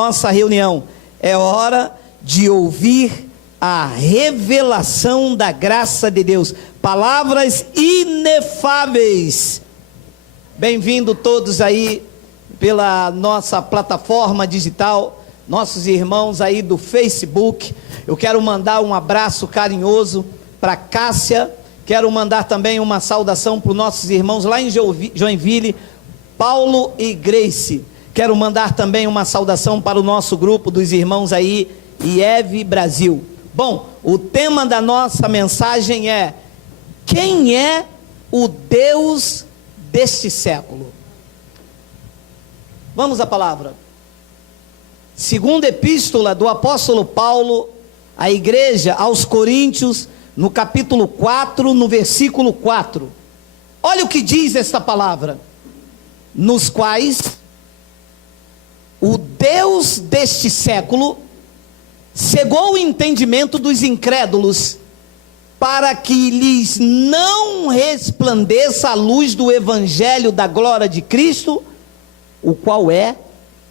nossa reunião. É hora de ouvir a revelação da graça de Deus, palavras inefáveis. Bem-vindo todos aí pela nossa plataforma digital, nossos irmãos aí do Facebook. Eu quero mandar um abraço carinhoso para Cássia, quero mandar também uma saudação para os nossos irmãos lá em Joinville, Paulo e Grace. Quero mandar também uma saudação para o nosso grupo dos irmãos aí, IEV Brasil. Bom, o tema da nossa mensagem é: quem é o Deus deste século? Vamos à palavra. Segunda epístola do apóstolo Paulo à igreja aos Coríntios, no capítulo 4, no versículo 4. Olha o que diz esta palavra: nos quais o Deus deste século cegou o entendimento dos incrédulos, para que lhes não resplandeça a luz do evangelho da glória de Cristo, o qual é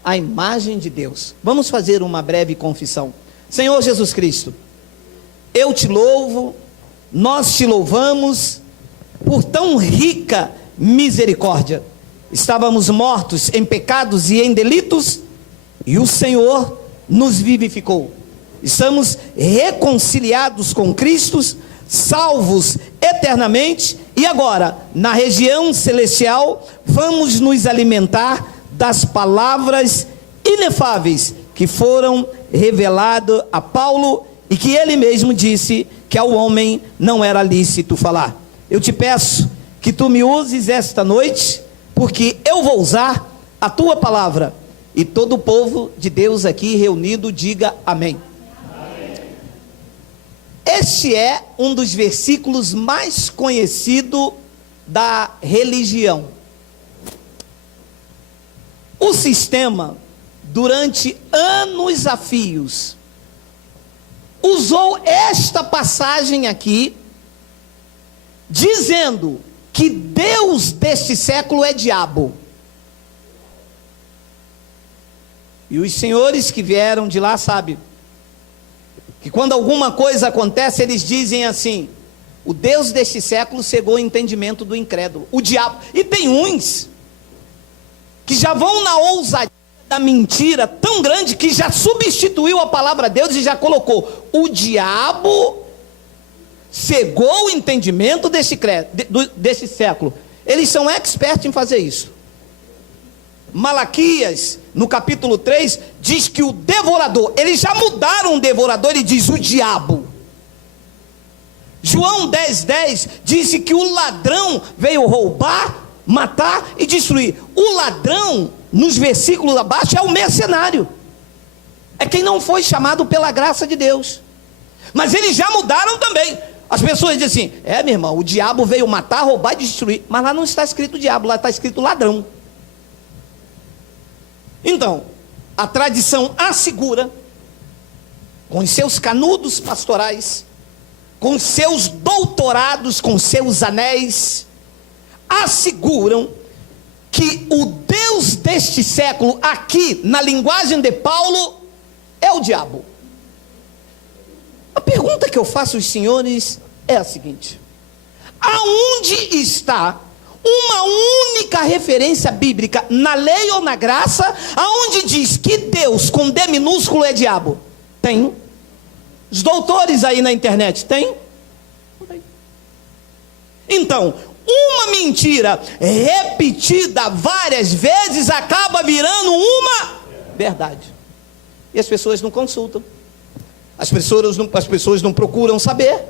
a imagem de Deus. Vamos fazer uma breve confissão. Senhor Jesus Cristo, eu te louvo, nós te louvamos por tão rica misericórdia. Estávamos mortos em pecados e em delitos, e o Senhor nos vivificou. Estamos reconciliados com Cristo, salvos eternamente, e agora, na região celestial, vamos nos alimentar das palavras inefáveis que foram reveladas a Paulo, e que ele mesmo disse que ao homem não era lícito falar. Eu te peço que tu me uses esta noite, porque eu vou usar a tua palavra, e todo o povo de Deus aqui reunido diga amém. Amém. Este é um dos versículos mais conhecidos da religião. O sistema, durante anos a fios, usou esta passagem aqui, dizendo que Deus deste século é diabo. E os senhores que vieram de lá sabem que quando alguma coisa acontece, eles dizem assim: o Deus deste século cegou o entendimento do incrédulo, o diabo. E tem uns que já vão na ousadia da mentira tão grande, que já substituiu a palavra Deus e já colocou: o diabo cegou o entendimento deste século. Eles são expertos em fazer isso. Malaquias, no capítulo 3, diz que o devorador, eles já mudaram o devorador e diz o diabo. João 10:10 disse que o ladrão veio roubar, matar e destruir. O ladrão, nos versículos abaixo, é o mercenário, é quem não foi chamado pela graça de Deus. Mas eles já mudaram também. As pessoas dizem assim: meu irmão, o diabo veio matar, roubar e destruir. Mas lá não está escrito diabo, lá está escrito ladrão. Então, a tradição assegura, com os seus canudos pastorais, com seus doutorados, com seus anéis, asseguram que o Deus deste século, aqui na linguagem de Paulo, é o diabo. A pergunta que eu faço aos senhores é a seguinte: aonde está uma única referência bíblica, na lei ou na graça, aonde diz que Deus com D minúsculo é diabo? Tem. Os doutores aí na internet, tem? Então, uma mentira repetida várias vezes acaba virando uma verdade. E as pessoas não consultam. As pessoas não procuram saber.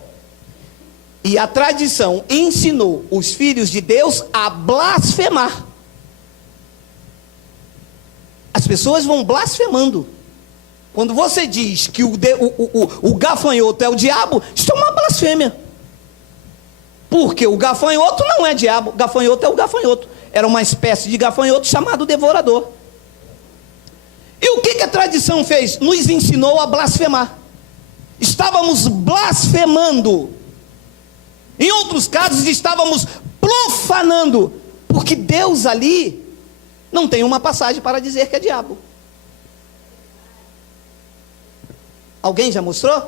E a tradição ensinou os filhos de Deus a blasfemar. As pessoas vão blasfemando. Quando você diz que o gafanhoto é o diabo, isso é uma blasfêmia. Porque o gafanhoto não é diabo, gafanhoto é o gafanhoto. Era uma espécie de gafanhoto chamado devorador. E o que a tradição fez? Nos ensinou a blasfemar. Estávamos blasfemando. Em outros casos estávamos profanando, porque Deus ali não tem uma passagem para dizer que é diabo. Alguém já mostrou?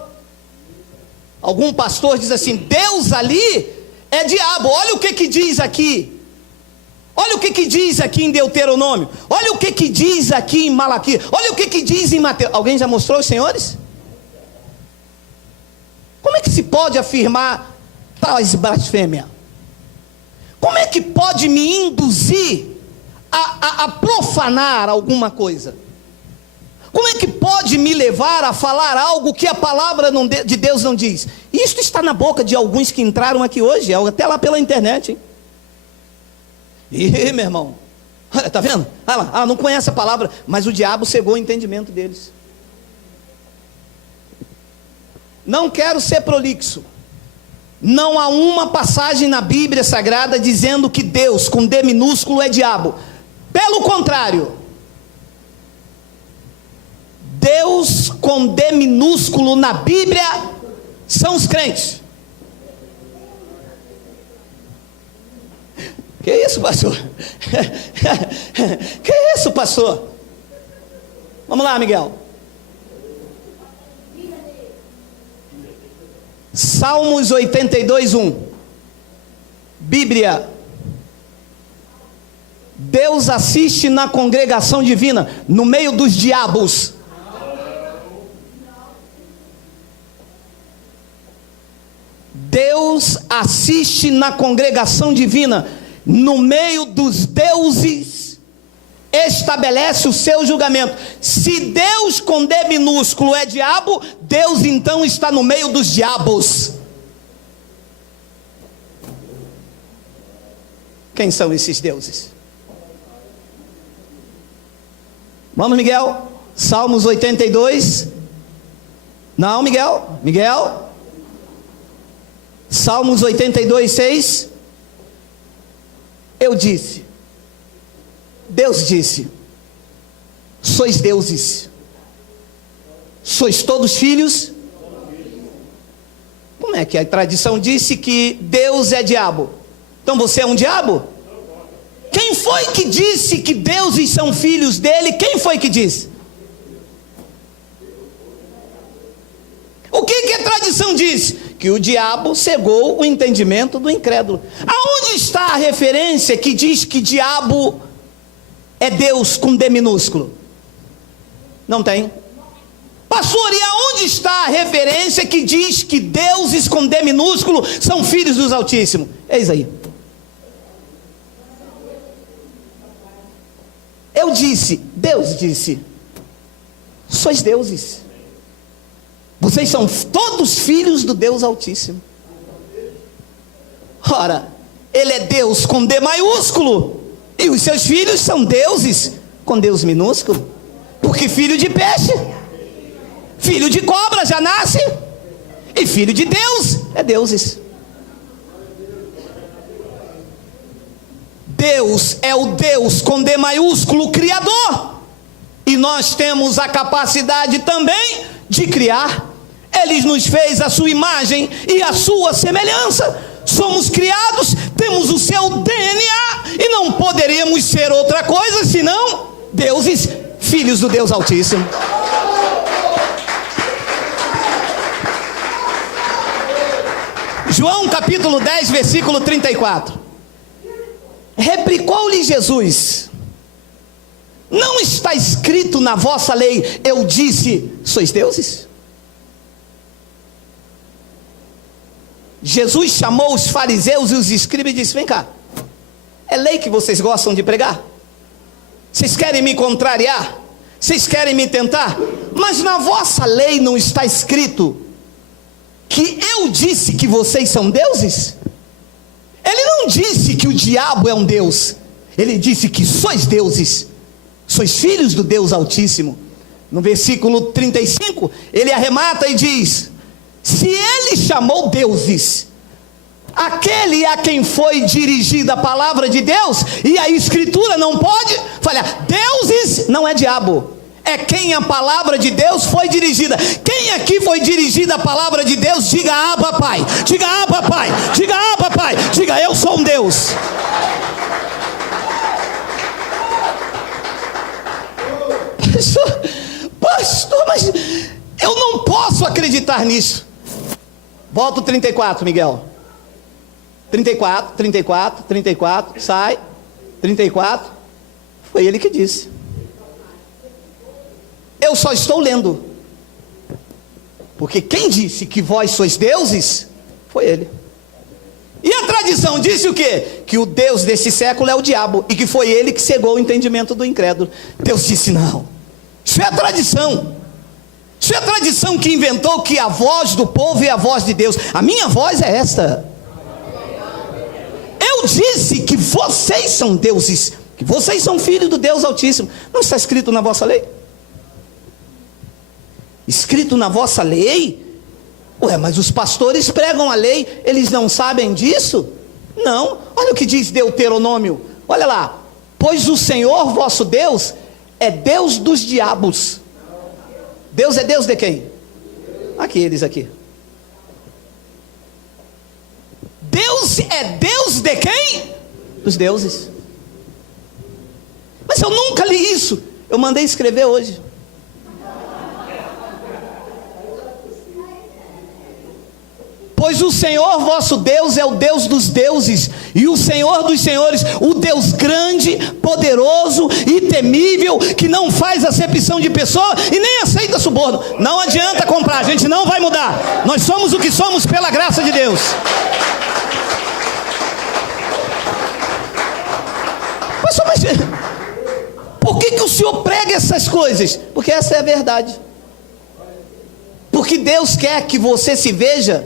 Algum pastor diz assim: Deus ali é diabo. Olha o que diz aqui. Olha o que diz aqui em Deuteronômio. Olha o que diz aqui em Malaquias. Olha o que diz em Mateus. Alguém já mostrou, os senhores? Como é que se pode afirmar tais blasfêmia? Como é que pode me induzir a profanar alguma coisa? Como é que pode me levar a falar algo que a palavra de Deus não diz? Isto está na boca de alguns que entraram aqui hoje, até lá pela internet, hein? Ih, meu irmão, olha, tá vendo? Olha lá, não conhece a palavra, mas o diabo cegou o entendimento deles. Não quero ser prolixo. Não há uma passagem na Bíblia Sagrada dizendo que Deus com D minúsculo é diabo. Pelo contrário, Deus com D minúsculo na Bíblia são os crentes. Que isso, pastor? Que isso, pastor? Vamos lá, Miguel. Salmos 82, 1. Bíblia. Deus assiste na congregação divina, no meio dos diabos. Deus assiste na congregação divina, no meio dos deuses, estabelece o seu julgamento. Se Deus com D minúsculo é diabo, Deus então está no meio dos diabos. Quem são esses deuses? Vamos, Miguel. Salmos 82. Não, Miguel. Miguel. Salmos 82, 6. Eu disse, Deus disse: sois deuses, sois todos filhos. Como é que a tradição disse que Deus é diabo? Então você é um diabo? Quem foi que disse que deuses são filhos dele? Quem foi que disse? O que a tradição diz? Que o diabo cegou o entendimento do incrédulo. Aonde está a referência que diz que diabo é Deus com D minúsculo? Não tem. Pastor, e aonde está a referência que diz que deuses com D minúsculo são filhos dos Altíssimos? Eis aí. Eu disse, Deus disse: sois deuses. Vocês são todos filhos do Deus Altíssimo. Ora, Ele é Deus com D maiúsculo, e os seus filhos são deuses com Deus minúsculo. Porque filho de peixe, filho de cobra já nasce, e filho de Deus é deuses. Deus é o Deus com D maiúsculo, Criador, e nós temos a capacidade também de criar. Ele nos fez a sua imagem e a sua semelhança. Somos criados, temos o seu DNA, e não poderíamos ser outra coisa senão deuses, filhos do Deus Altíssimo. João capítulo 10, versículo 34. Replicou-lhe Jesus: não está escrito na vossa lei, eu disse, sois deuses? Jesus chamou os fariseus e os escribas e disse: vem cá, é lei que vocês gostam de pregar? Vocês querem me contrariar? Vocês querem me tentar? Mas na vossa lei não está escrito que eu disse que vocês são deuses? Ele não disse que o diabo é um deus, ele disse que sois deuses, sois filhos do Deus Altíssimo. No versículo 35, ele arremata e diz: se ele chamou deuses aquele a quem foi dirigida a palavra de Deus, e a escritura não pode falhar, deuses não é diabo, é quem a palavra de Deus foi dirigida. Quem aqui foi dirigida a palavra de Deus? Diga Abba Pai, diga Abba Pai, diga Abba Pai, diga eu sou um Deus. Pastor, mas eu não posso acreditar nisso. Volta o 34, Miguel. 34, sai. 34, foi ele que disse. Eu só estou lendo. Porque quem disse que vós sois deuses, foi ele. E a tradição disse o quê? Que o Deus deste século é o diabo, e que foi ele que cegou o entendimento do incrédulo. Deus disse não. Isso é a tradição. Isso é a tradição que inventou que a voz do povo é a voz de Deus. A minha voz é esta. Eu disse que vocês são deuses, que vocês são filhos do Deus Altíssimo. Não está escrito na vossa lei? Escrito na vossa lei? Ué, mas os pastores pregam a lei, eles não sabem disso? Não, olha o que diz Deuteronômio, olha lá. Pois o Senhor vosso Deus é Deus dos diabos. Deus é Deus de quem? Aqueles aqui. Deus é Deus de quem? Dos deuses. Mas eu nunca li isso. Eu mandei escrever hoje. Pois o Senhor vosso Deus é o Deus dos deuses, e o Senhor dos senhores, o Deus grande, poderoso e temível, que não faz acepção de pessoa e nem aceita suborno. Não adianta comprar, a gente não vai mudar. Nós somos o que somos pela graça de Deus. Mas por que o Senhor prega essas coisas? Porque essa é a verdade. Porque Deus quer que você se veja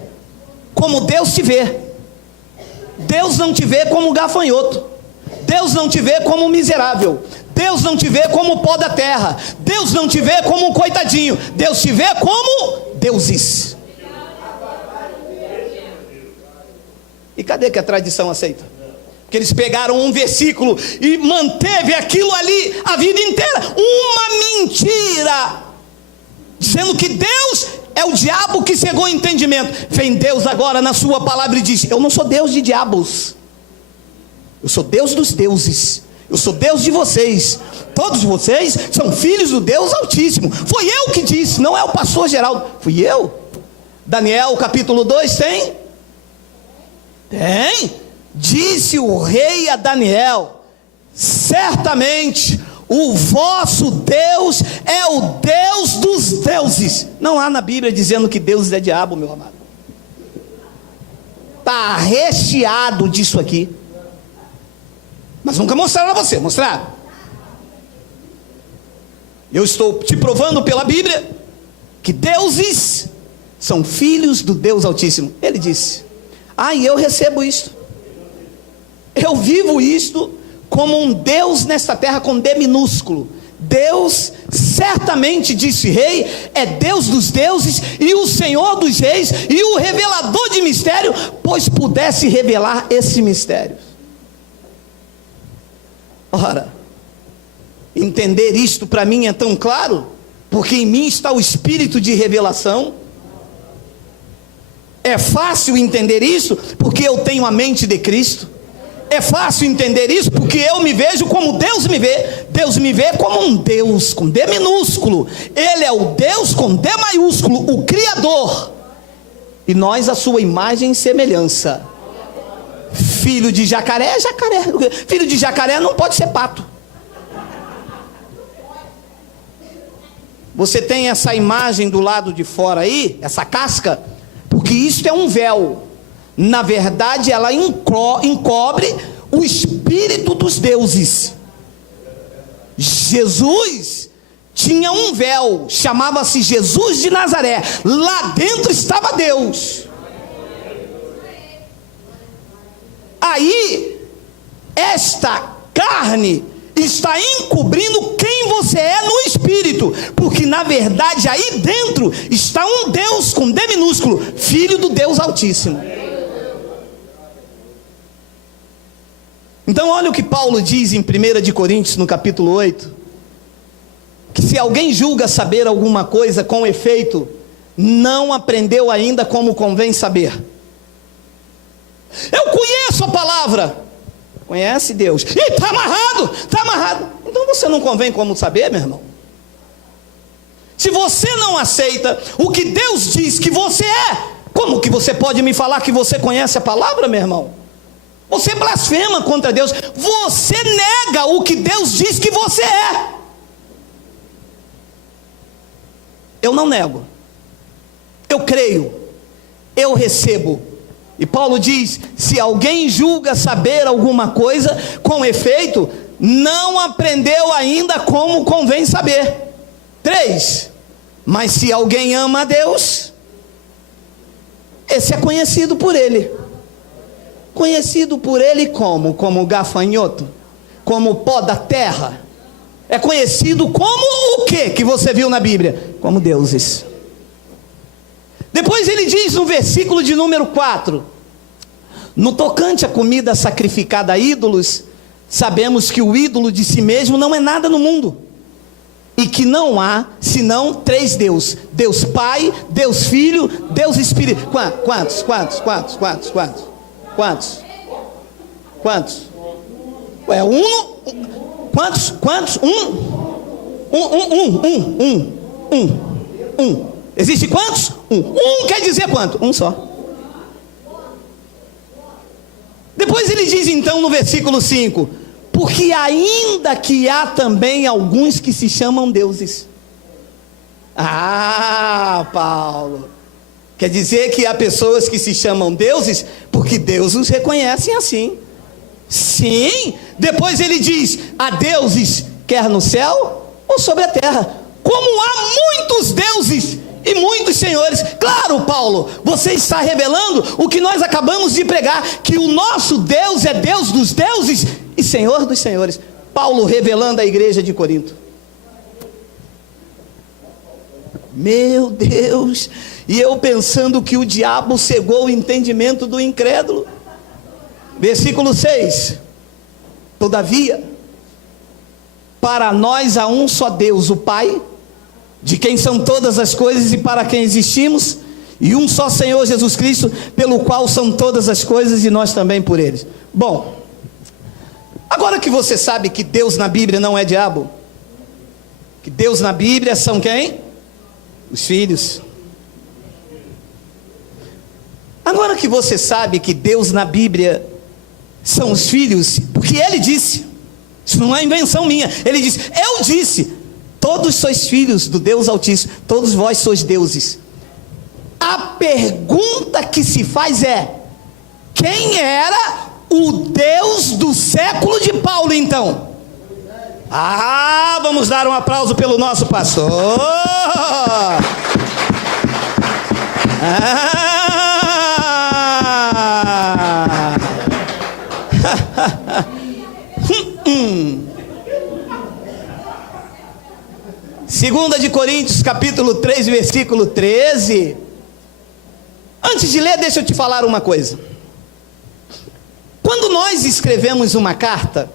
como Deus te vê. Deus não te vê como gafanhoto. Deus não te vê como miserável. Deus não te vê como pó da terra. Deus não te vê como um coitadinho. Deus te vê como deuses. E cadê que a tradição aceita? Porque eles pegaram um versículo e manteve aquilo ali a vida inteira. Uma mentira, dizendo que Deus é o diabo que cegou o entendimento. Vem Deus agora na sua palavra e diz: eu não sou Deus de diabos, eu sou Deus dos deuses, eu sou Deus de vocês. Todos vocês são filhos do Deus Altíssimo. Foi eu que disse, não é o pastor Geraldo, fui eu. Daniel capítulo 2 tem? Tem. Disse o rei a Daniel: certamente o vosso Deus é o Deus dos deuses. Não há na Bíblia dizendo que Deus é diabo, meu amado. Está recheado disso aqui. Mas nunca mostraram a você, mostraram? Eu estou te provando pela Bíblia que deuses são filhos do Deus Altíssimo. Ele disse: e eu recebo isto. Eu vivo isto como um Deus nesta terra com D minúsculo. Deus, certamente, disse rei, é Deus dos deuses e o Senhor dos reis e o revelador de mistério, pois pudesse revelar esse mistério. Ora, entender isto para mim é tão claro, porque em mim está o espírito de revelação. É fácil entender isso, porque eu tenho a mente de Cristo. É fácil entender isso porque eu me vejo como Deus me vê. Deus me vê como um Deus com D minúsculo. Ele é o Deus com D maiúsculo, o Criador. E nós a sua imagem e semelhança. Filho de jacaré é jacaré. Filho de jacaré não pode ser pato. Você tem essa imagem do lado de fora aí, essa casca, porque isto é um véu. Na verdade, ela encobre o espírito dos deuses. Jesus tinha um véu, chamava-se Jesus de Nazaré. Lá dentro estava Deus. Aí, esta carne está encobrindo quem você é no espírito, porque na verdade aí dentro está um Deus com D minúsculo, filho do Deus Altíssimo. Então olha o que Paulo diz em 1 Coríntios no capítulo 8, que se alguém julga saber alguma coisa com efeito, não aprendeu ainda como convém saber. Eu conheço a palavra. Conhece Deus. E está amarrado, está amarrado. Então você não convém como saber, meu irmão. Se você não aceita o que Deus diz que você é, como que você pode me falar que você conhece a palavra, meu irmão? Você blasfema contra Deus. Você nega o que Deus diz que você é. Eu não nego. Eu creio. Eu recebo. E Paulo diz: se alguém julga saber alguma coisa, com efeito, não aprendeu ainda como convém saber. 3. Mas se alguém ama a Deus, esse é conhecido por ele. Conhecido por ele como? Como gafanhoto? Como pó da terra? É conhecido como o que você viu na Bíblia? Como deuses. Depois ele diz no versículo de número 4: no tocante à comida sacrificada a ídolos, sabemos que o ídolo de si mesmo não é nada no mundo, e que não há senão 3 deuses: Deus Pai, Deus Filho, Deus Espírito. Quantos? Ué, quantos? Um. Existe quantos? Um quer dizer quanto? Um só. Depois ele diz então no versículo 5: porque ainda que há também alguns que se chamam deuses. Ah, Paulo, quer dizer que há pessoas que se chamam deuses porque Deus os reconhece assim. Sim. Depois ele diz: há deuses quer no céu ou sobre a terra, como há muitos deuses e muitos senhores. Claro, Paulo, você está revelando o que nós acabamos de pregar, que o nosso Deus é Deus dos deuses e Senhor dos senhores. Paulo revelando à igreja de Corinto. Meu Deus, e eu pensando que o diabo cegou o entendimento do incrédulo. Versículo 6: todavia, para nós há um só Deus, o Pai, de quem são todas as coisas e para quem existimos, e um só Senhor Jesus Cristo, pelo qual são todas as coisas e nós também por eles. Bom, agora que você sabe que Deus na Bíblia não é diabo, que Deus na Bíblia são quem? Os filhos. Agora que você sabe que Deus na Bíblia são os filhos, porque Ele disse, isso não é invenção minha, Ele disse: eu disse, todos sois filhos do Deus Altíssimo, todos vós sois deuses. A pergunta que se faz é: quem era o Deus do século de Paulo então? Ah, vamos dar um aplauso pelo nosso pastor. Segunda de Coríntios, capítulo 3, versículo 13. Antes de ler, deixa eu te falar uma coisa. Quando nós escrevemos uma carta,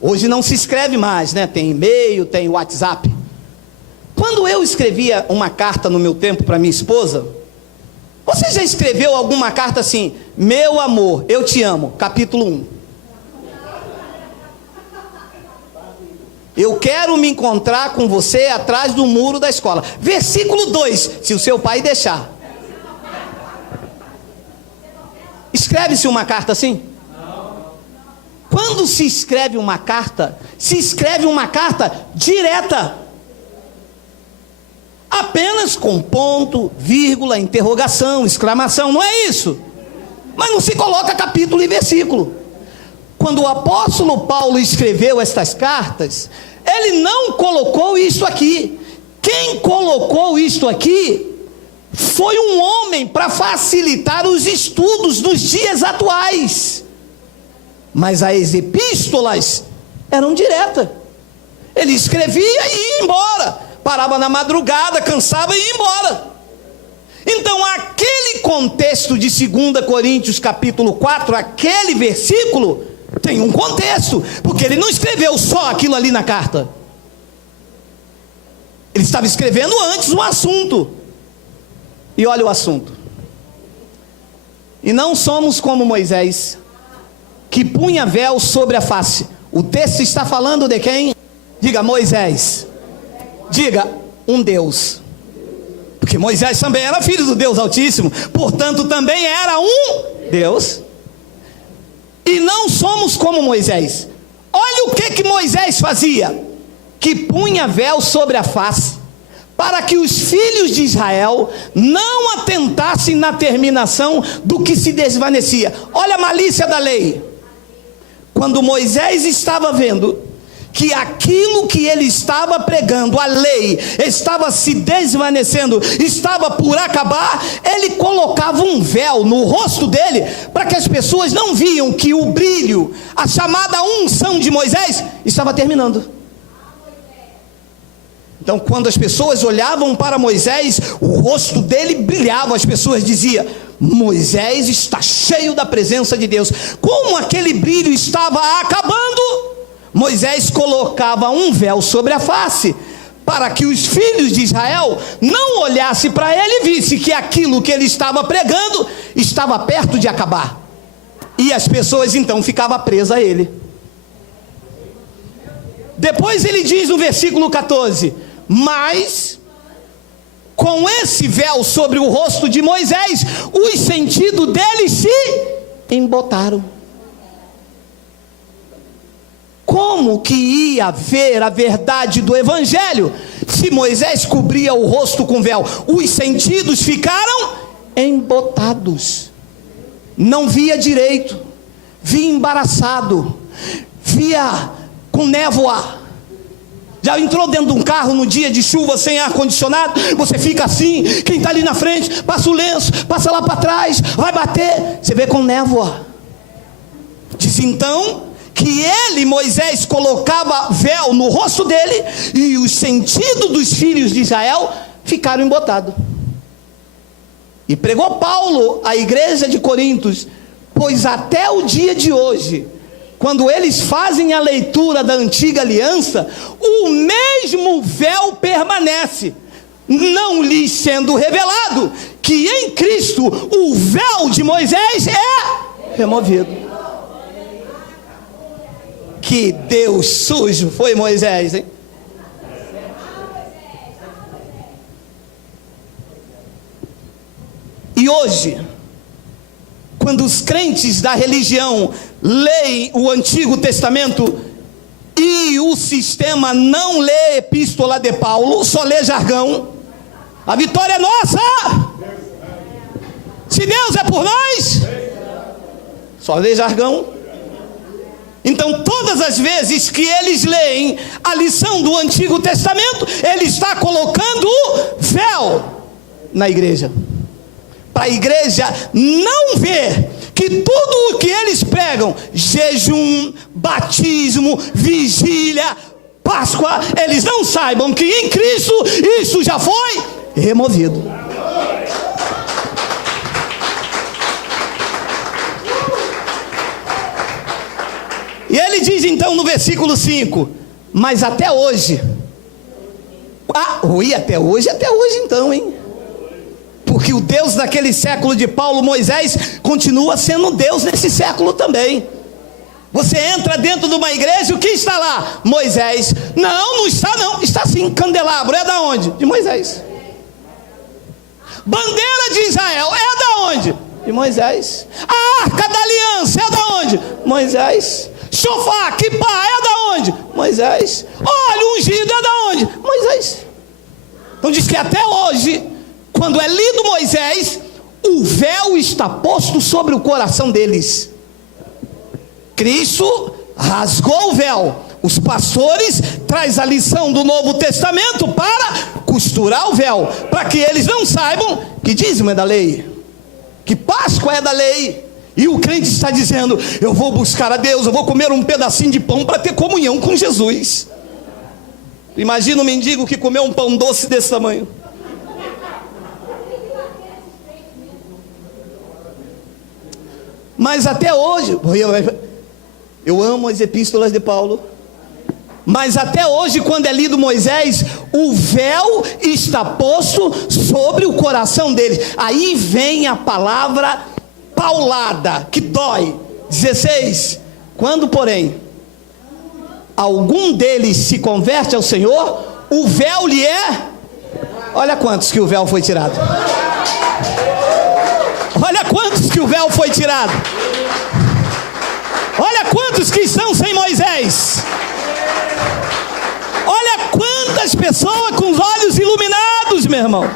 hoje não se escreve mais, né? Tem e-mail, tem WhatsApp. Quando eu escrevia uma carta no meu tempo para minha esposa, você já escreveu alguma carta assim: meu amor, eu te amo, capítulo 1. Eu quero me encontrar com você atrás do muro da escola. Versículo 2, se o seu pai deixar. Escreve-se uma carta assim? Quando se escreve uma carta, se escreve uma carta direta, apenas com ponto, vírgula, interrogação, exclamação, não é isso? Mas não se coloca capítulo e versículo. Quando o apóstolo Paulo escreveu estas cartas, ele não colocou isto aqui. Quem colocou isto aqui foi um homem para facilitar os estudos nos dias atuais. Mas as epístolas eram diretas. Ele escrevia e ia embora. Parava na madrugada, cansava e ia embora. Então aquele contexto de 2 Coríntios capítulo 4, aquele versículo, tem um contexto, porque ele não escreveu só aquilo ali na carta. Ele estava escrevendo antes um assunto. E olha o assunto: e não somos como Moisés, que punha véu sobre a face. O texto está falando de quem? Diga: Moisés. Diga: um Deus. Porque Moisés também era filho do Deus Altíssimo, portanto também era um Deus. E não somos como Moisés. Olha o que Moisés fazia: que punha véu sobre a face, para que os filhos de Israel não atentassem na terminação do que se desvanecia. Olha a malícia da lei. Quando Moisés estava vendo que aquilo que ele estava pregando, a lei, estava se desvanecendo, estava por acabar, ele colocava um véu no rosto dele, para que as pessoas não viam que o brilho, a chamada unção de Moisés, estava terminando. Então, quando as pessoas olhavam para Moisés, o rosto dele brilhava, as pessoas diziam: Moisés está cheio da presença de Deus. Como aquele brilho estava acabando, Moisés colocava um véu sobre a face, para que os filhos de Israel não olhassem para ele e vissem que aquilo que ele estava pregando estava perto de acabar. E as pessoas então ficavam presas a ele. Depois ele diz no versículo 14: mas com esse véu sobre o rosto de Moisés, os sentidos dele se embotaram. Como que ia ver a verdade do evangelho se Moisés cobria o rosto com véu? Os sentidos ficaram embotados, não via direito, via embaraçado, via com névoa. Já entrou dentro de um carro no dia de chuva sem ar-condicionado? Você fica assim, quem está ali na frente, passa o lenço, passa lá para trás, vai bater, você vê com névoa. Diz então que ele, Moisés, colocava véu no rosto dele, e os sentidos dos filhos de Israel ficaram embotados. E pregou Paulo à igreja de Corintos: pois até o dia de hoje, quando eles fazem a leitura da antiga aliança, o mesmo véu permanece, não lhes sendo revelado que em Cristo o véu de Moisés é removido. Que Deus sujo foi Moisés, hein? E hoje, quando os crentes da religião leem o Antigo Testamento e o sistema não lê epístola de Paulo, só lê jargão, a vitória é nossa. Se Deus é por nós, só lê jargão. Então, todas as vezes que eles leem a lição do Antigo Testamento, ele está colocando o véu na igreja, para a igreja não ver que tudo o que eles pregam, jejum, batismo, vigília, Páscoa, eles não saibam que em Cristo isso já foi removido. E ele diz então no versículo 5: mas até hoje, até hoje então, hein? Porque o Deus daquele século de Paulo, Moisés, continua sendo Deus nesse século também. Você entra dentro de uma igreja, o que está lá? Moisés. Não está não, está sim, candelabro, é da onde? De Moisés. Bandeira de Israel, é da onde? De Moisés. A arca da aliança, é da onde? Moisés. Shofar, kippah, é da onde? Moisés. Óleo ungido, é da onde? Moisés. Então diz que até hoje, quando é lido Moisés, o véu está posto sobre o coração deles. Cristo rasgou o véu. Os pastores trazem a lição do Novo Testamento para costurar o véu, para que eles não saibam que dízimo é da lei, que Páscoa é da lei. E o crente está dizendo: eu vou buscar a Deus, eu vou comer um pedacinho de pão para ter comunhão com Jesus. Imagina um mendigo que comeu um pão doce desse tamanho. Mas até hoje, eu amo as epístolas de Paulo, mas até hoje, quando é lido Moisés, o véu está posto sobre o coração deles. Aí vem a palavra paulada, que dói. 16: quando porém algum deles se converte ao Senhor, o véu lhe é Olha quantos que o véu foi tirado. Olha quantos que o véu foi tirado. Olha quantos que estão sem Moisés. Olha quantas pessoas com os olhos iluminados, meu irmão.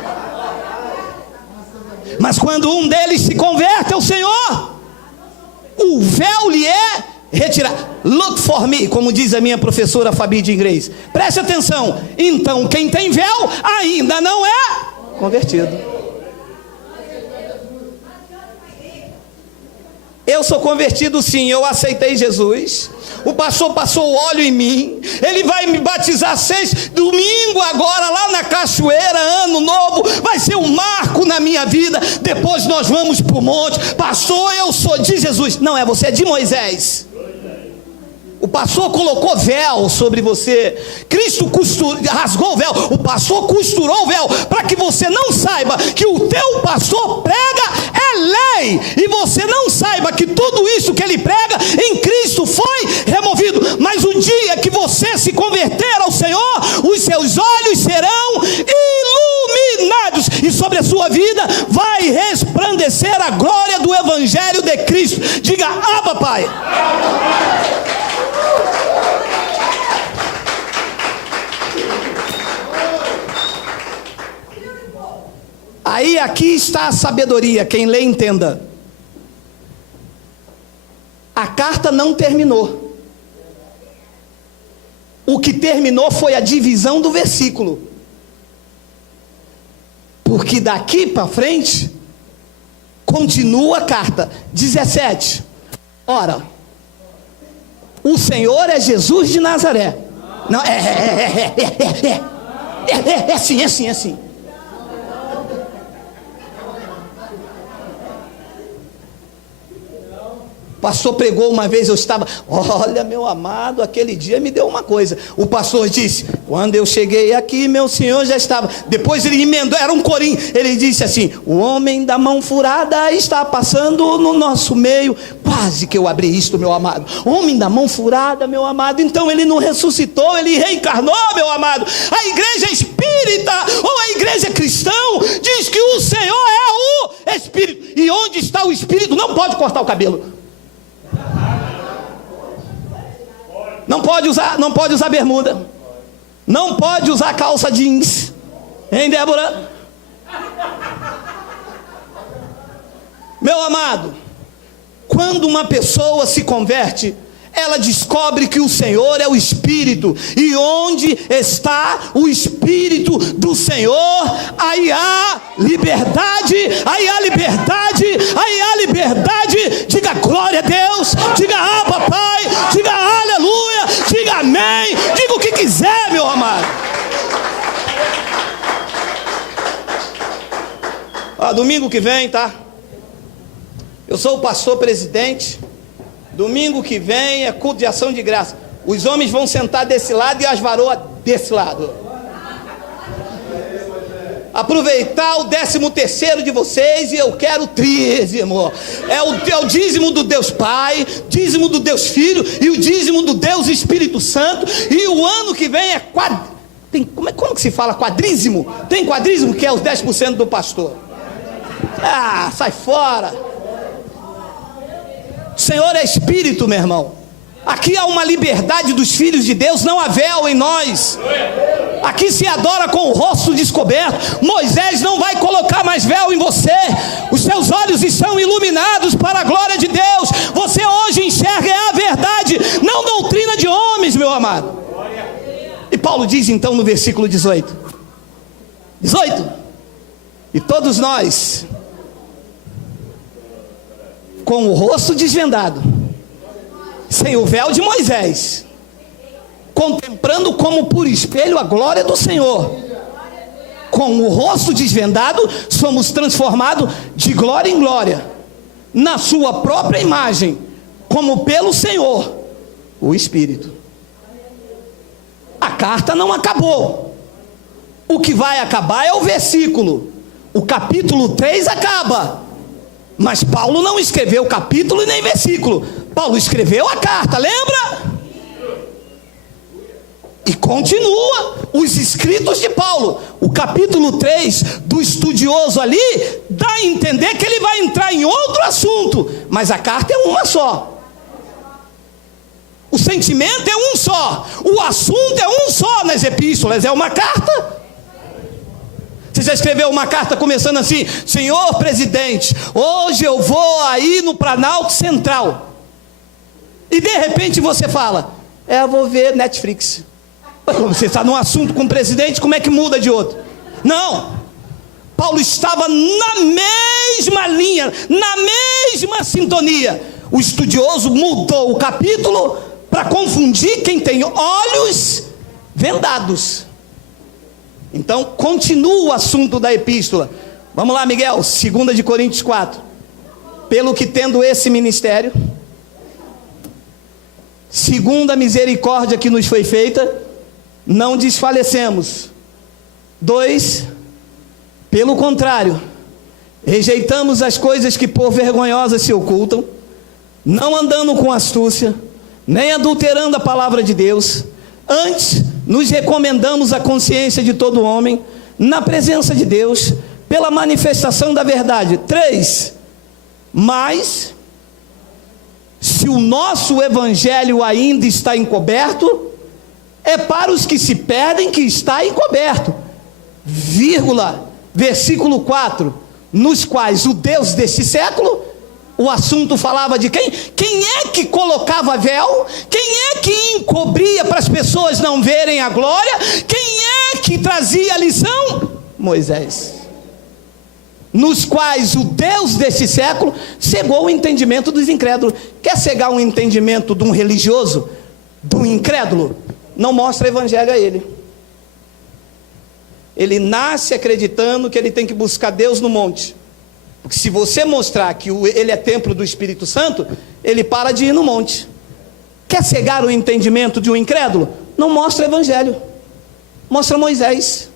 Mas quando um deles se converte ao Senhor, o véu lhe é retirado. Look for me, como diz a minha professora Fabi de inglês. Preste atenção. Então quem tem véu ainda não é convertido. Eu sou convertido sim, eu aceitei Jesus. O pastor passou o óleo em mim. Ele vai me batizar 6 domingo agora lá na Cachoeira, ano novo. Vai ser um marco na minha vida. Depois nós vamos para o monte. Pastor, eu sou de Jesus. Não é você, é de Moisés. O pastor colocou véu sobre você. Cristo rasgou o véu. O pastor costurou o véu para que você não saiba que o teu pastor prega é lei, e você não saiba que tudo isso que ele prega em Cristo foi removido. Mas o dia que você se converter ao Senhor, os seus olhos serão iluminados, e sobre a sua vida vai resplandecer a glória do Evangelho de Cristo. Diga: Abba, Pai. Aí aqui está a sabedoria, quem lê entenda. A carta não terminou. O que terminou foi a divisão do versículo. Porque daqui para frente continua a carta. 17. Ora, o Senhor é Jesus de Nazaré. Não, é assim. O pastor pregou uma vez, eu estava, olha meu amado, aquele dia me deu uma coisa. O pastor disse: quando eu cheguei aqui, meu senhor já estava. Depois ele emendou, era um corim. Ele disse assim: o homem da mão furada está passando no nosso meio. Quase que eu abri isto, meu amado. Homem da mão furada, meu amado. Então ele não ressuscitou, ele reencarnou, meu amado. A igreja espírita ou a igreja cristã diz que o Senhor é o Espírito. E onde está o Espírito não pode cortar o cabelo. Não pode usar bermuda. Não pode usar calça jeans. Hein, Débora? Meu amado, quando uma pessoa se converte, ela descobre que o Senhor é o Espírito. E onde está o Espírito do Senhor, aí há liberdade, aí há liberdade, aí há liberdade. Diga glória a Deus, diga Abba, Pai, diga aleluia, diga amém, diga o que quiser, meu amado. Domingo que vem, tá? Eu sou o pastor presidente. Domingo que vem é culto de ação de graça. Os homens vão sentar desse lado e as varoas desse lado. Aproveitar o 13º de vocês, e eu quero dízimo. É o dízimo do Deus Pai, dízimo do Deus Filho e o dízimo do Deus Espírito Santo. E o ano que vem é como que se fala quadrízimo? Tem quadrízimo, que é os 10% do pastor. Sai fora. O Senhor é Espírito, meu irmão. Aqui há uma liberdade dos filhos de Deus, não há véu em nós. Aqui se adora com o rosto descoberto. Moisés não vai colocar mais véu em você. Os seus olhos estão iluminados para a glória de Deus. Você hoje enxerga a verdade, não doutrina de homens, meu amado. E Paulo diz então no versículo 18: e todos nós, com o rosto desvendado, sem o véu de Moisés, contemplando como por espelho a glória do Senhor, com o rosto desvendado, somos transformados de glória em glória, na sua própria imagem, como pelo Senhor, o Espírito. A carta não acabou. O que vai acabar é o versículo. O capítulo 3 acaba. Mas Paulo não escreveu capítulo e nem versículo. Paulo escreveu a carta, lembra? E continua os escritos de Paulo. O capítulo 3 do estudioso ali dá a entender que ele vai entrar em outro assunto, mas a carta é uma só. O sentimento é um só, o assunto é um só nas epístolas, é uma carta. Você já escreveu uma carta começando assim: senhor presidente, hoje eu vou aí no Planalto Central. E de repente você fala: eu vou ver Netflix. Você está num assunto com o presidente, como é que muda de outro? Não, Paulo estava na mesma linha, na mesma sintonia. O estudioso mudou o capítulo para confundir quem tem olhos vendados. Então continua o assunto da epístola. Vamos lá, Miguel, 2 Coríntios 4. Pelo que tendo esse ministério, segundo a misericórdia que nos foi feita, não desfalecemos. 2, pelo contrário, rejeitamos as coisas que por vergonhosas se ocultam, não andando com astúcia, nem adulterando a palavra de Deus. Antes, nos recomendamos a consciência de todo homem, na presença de Deus, pela manifestação da verdade. 3, mas, se o nosso evangelho ainda está encoberto, é para os que se perdem que está encoberto, versículo 4, nos quais o Deus deste século, o assunto falava de quem? Quem é que colocava véu? Quem é que encobria para as pessoas não verem a glória? Quem é que trazia a lição? Moisés. Nos quais o Deus deste século cegou o entendimento dos incrédulos. Quer cegar o entendimento de um religioso, do incrédulo? Não mostra evangelho a ele. Ele nasce acreditando que ele tem que buscar Deus no monte. Porque se você mostrar que ele é templo do Espírito Santo, ele para de ir no monte. Quer cegar o entendimento de um incrédulo? Não mostra evangelho. Mostra Moisés.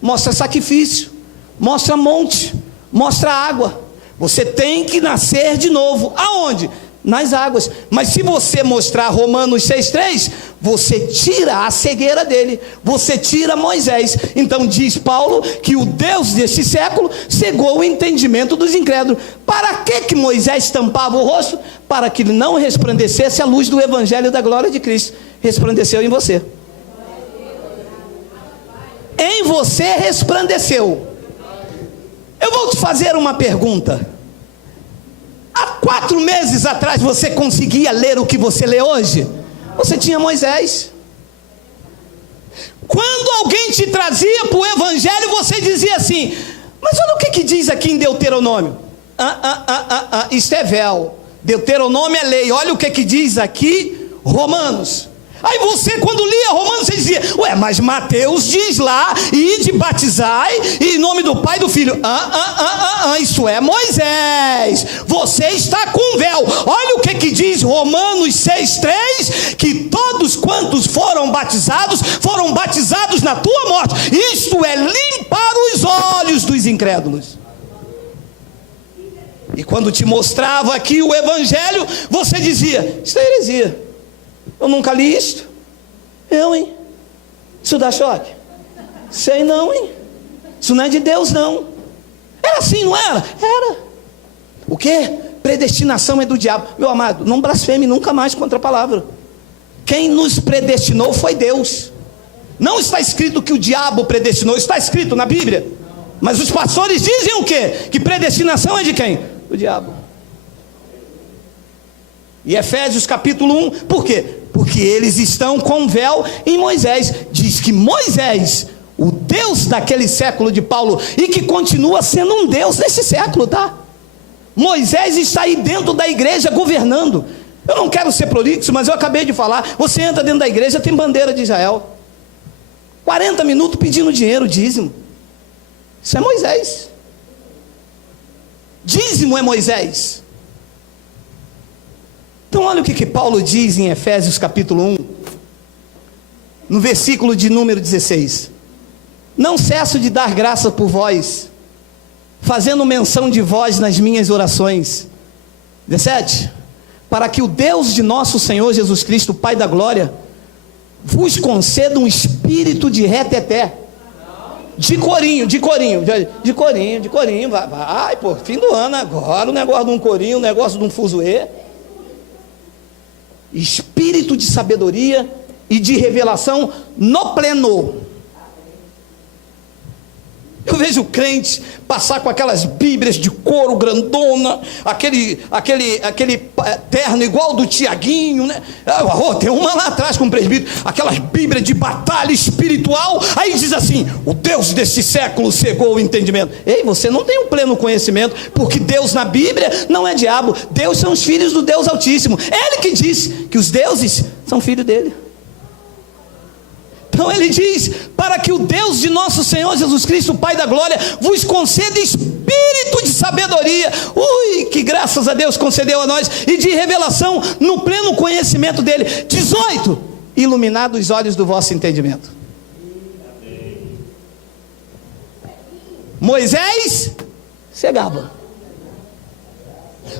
Mostra sacrifício. Mostra monte. Mostra água. Você tem que nascer de novo. Aonde? Nas águas. Mas se você mostrar Romanos 6,3, você tira a cegueira dele, você tira Moisés. Então diz Paulo que o Deus deste século cegou o entendimento dos incrédulos. Para que Moisés tampava o rosto? Para que ele não resplandecesse a luz do evangelho da glória de Cristo. Resplandeceu em você. Em você resplandeceu. Eu vou te fazer uma pergunta. Há 4 meses atrás você conseguia ler o que você lê hoje? Você tinha Moisés. Quando alguém te trazia para o evangelho, você dizia assim: mas olha o que diz aqui em Deuteronômio. Isto é véu. Deuteronômio é lei. Olha o que diz aqui Romanos. Aí você, quando lia Romanos, você dizia: ué, mas Mateus diz lá, ide batizai em nome do Pai e do Filho. Isso é Moisés. Você está com véu. Olha o que diz Romanos 6,3: que todos quantos foram batizados na tua morte. Isto é limpar os olhos dos incrédulos. E quando te mostrava aqui o evangelho, você dizia: isso é heresia. Eu nunca li isto. Hein? Isso dá choque? Sei não, hein? Isso não é de Deus, não. Era assim, não era? Era. O quê? Predestinação é do diabo. Meu amado, não blasfeme nunca mais contra a palavra. Quem nos predestinou foi Deus. Não está escrito que o diabo predestinou. Está escrito na Bíblia. Mas os pastores dizem o quê? Que predestinação é de quem? Do diabo. E Efésios capítulo 1, por quê? Porque eles estão com véu em Moisés. Diz que Moisés, o Deus daquele século de Paulo, e que continua sendo um Deus nesse século, tá? Moisés está aí dentro da igreja governando. Eu não quero ser prolixo, mas eu acabei de falar. Você entra dentro da igreja, tem bandeira de Israel. 40 minutos pedindo dinheiro, dízimo. Isso é Moisés. Dízimo é Moisés. Então olha o que Paulo diz em Efésios capítulo 1, no versículo de número 16. Não cesso de dar graça por vós, fazendo menção de vós nas minhas orações. 17. Para que o Deus de nosso Senhor Jesus Cristo, Pai da glória, vos conceda um espírito de reteté. De corinho, vai, pô, fim do ano agora, o negócio de um corinho, o negócio de um fuzuê. Espírito de sabedoria e de revelação no pleno. Eu vejo crentes passar com aquelas bíblias de couro grandona, aquele terno igual do Tiaguinho, né? Tem uma lá atrás com o presbítero, aquelas bíblias de batalha espiritual, aí diz assim: o Deus deste século cegou o entendimento. Ei, você não tem um pleno conhecimento, porque Deus na Bíblia não é diabo, Deus são os filhos do Deus Altíssimo. Ele que diz que os deuses são filhos dele. Então ele diz: para que o Deus de nosso Senhor Jesus Cristo, Pai da glória, vos conceda espírito de sabedoria, que graças a Deus concedeu a nós, e de revelação no pleno conhecimento dele. 18, iluminado os olhos do vosso entendimento. Moisés cegava.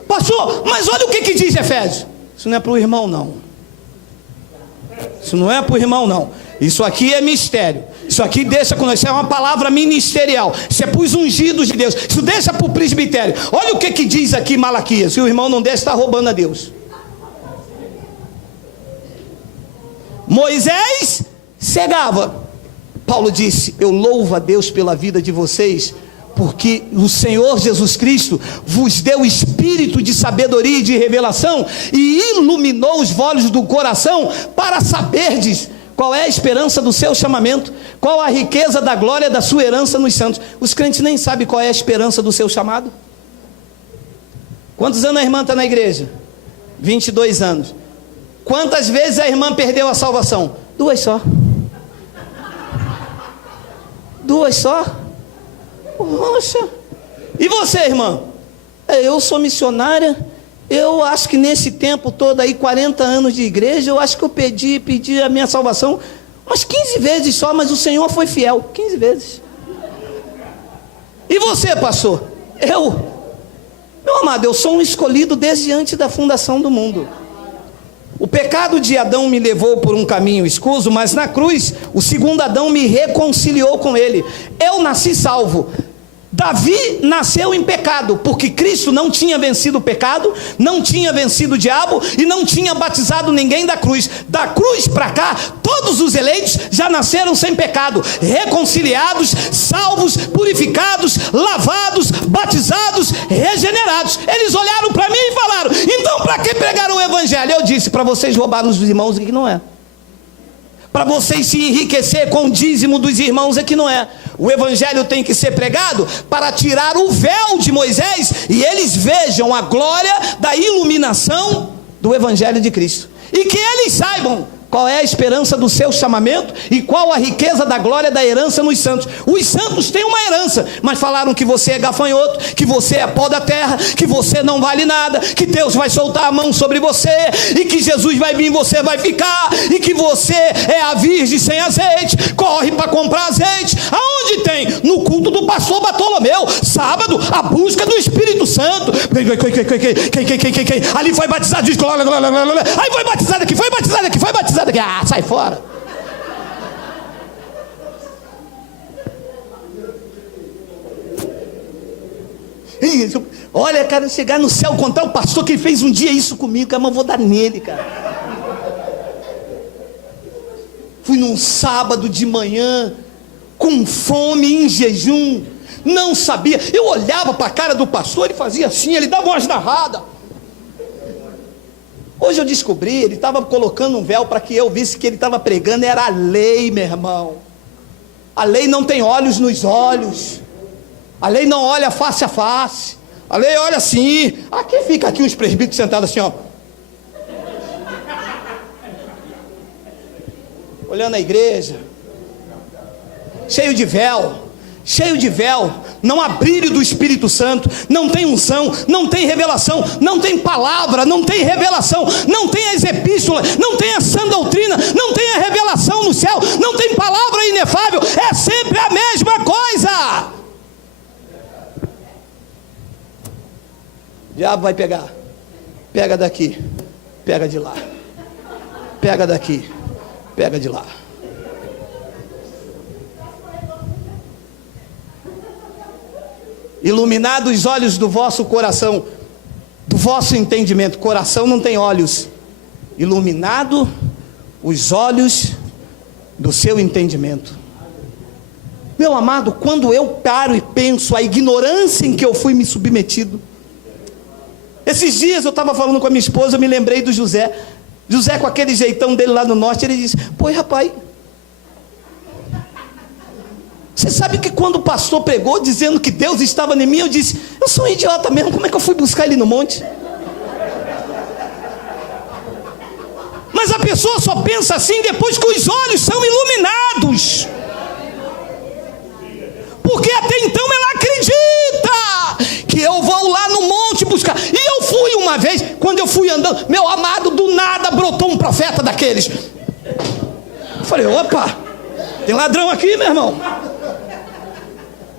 Pastor, mas olha o que diz Efésios. Isso não é para o irmão não. Isso não é para o irmão não. Isso aqui é mistério. Isso aqui deixa com nós. Isso é uma palavra ministerial. Isso é para os ungidos de Deus. Isso deixa para o presbitério. Olha o que diz aqui Malaquias. Se o irmão não deixa, está roubando a Deus. Moisés cegava. Paulo disse: eu louvo a Deus pela vida de vocês, porque o Senhor Jesus Cristo vos deu espírito de sabedoria e de revelação, e iluminou os olhos do coração, para saberdes qual é a esperança do seu chamamento, qual a riqueza da glória da sua herança nos santos. Os crentes nem sabem qual é a esperança do seu chamado. Quantos anos a irmã está na igreja? 22 anos. Quantas vezes a irmã perdeu a salvação? 2 só. 2 só? Poxa. E você, irmã? Eu sou missionária. Eu acho que nesse tempo todo aí, 40 anos de igreja, eu acho que eu pedi a minha salvação umas 15 vezes só, mas o Senhor foi fiel, 15 vezes. E você, pastor? Meu amado, eu sou um escolhido desde antes da fundação do mundo. O pecado de Adão me levou por um caminho escuso, mas na cruz, o segundo Adão me reconciliou com ele. Eu nasci salvo. Davi nasceu em pecado, porque Cristo não tinha vencido o pecado, não tinha vencido o diabo e não tinha batizado ninguém da cruz. Da cruz para cá, todos os eleitos já nasceram sem pecado, reconciliados, salvos, purificados, lavados, batizados, regenerados. Eles olharam para mim e falaram: então para que pregaram o evangelho? Eu disse: para vocês roubarem os irmãos, é que não é. Para vocês se enriquecer com o dízimo dos irmãos, é que não é. O evangelho tem que ser pregado para tirar o véu de Moisés e eles vejam a glória da iluminação do evangelho de Cristo, e que eles saibam qual é a esperança do seu chamamento e qual a riqueza da glória da herança nos santos. Os santos têm uma herança, mas falaram que você é gafanhoto, que você é pó da terra, que você não vale nada, que Deus vai soltar a mão sobre você, e que Jesus vai vir e você vai ficar, e que você é a virgem sem azeite, corre para comprar azeite. Aonde tem? No culto do pastor Bartolomeu, sábado, a busca do Espírito Santo. Quem? Ali foi batizado, diz glória, glória, glória. Aí foi batizado aqui, foi batizado aqui, foi batizado aqui. Ah, sai fora. Olha, cara, chegar no céu, contar o pastor que fez um dia isso comigo, cara, mas eu vou dar nele, cara. Fui num sábado de manhã, com fome, em jejum, não sabia. Eu olhava para a cara do pastor, ele fazia assim, ele dava umas narradas. Hoje eu descobri, ele estava colocando um véu para que eu visse que ele estava pregando, era a lei, meu irmão. A lei não tem olhos nos olhos, a lei não olha face a face, a lei olha assim. Aqui fica aqui uns presbíteros sentados assim, ó, olhando a igreja, cheio de véu, não há brilho do Espírito Santo, não tem unção, não tem revelação, não tem palavra, não tem revelação, não tem as epístolas, não tem a sã doutrina, não tem a revelação no céu, não tem palavra inefável, é sempre a mesma coisa. O diabo vai pegar, pega daqui, pega de lá, pega daqui, Pega de lá. Iluminado os olhos do vosso coração, do vosso entendimento. Coração não tem olhos. Iluminado os olhos do seu entendimento. Meu amado, quando eu paro e penso a ignorância em que eu fui me submetido. Esses dias eu estava falando com a minha esposa, eu me lembrei do José. José, com aquele jeitão dele lá no norte, ele disse: pô, rapaz, você sabe que quando o pastor pregou dizendo que Deus estava em mim, eu disse: eu sou um idiota mesmo, como é que eu fui buscar ele no monte? Mas a pessoa só pensa assim depois que os olhos são iluminados, porque até então ela acredita que eu vou lá no monte buscar. E eu fui uma vez, quando eu fui andando, meu amado, do nada brotou um profeta daqueles. Eu falei: opa, tem ladrão aqui, meu irmão.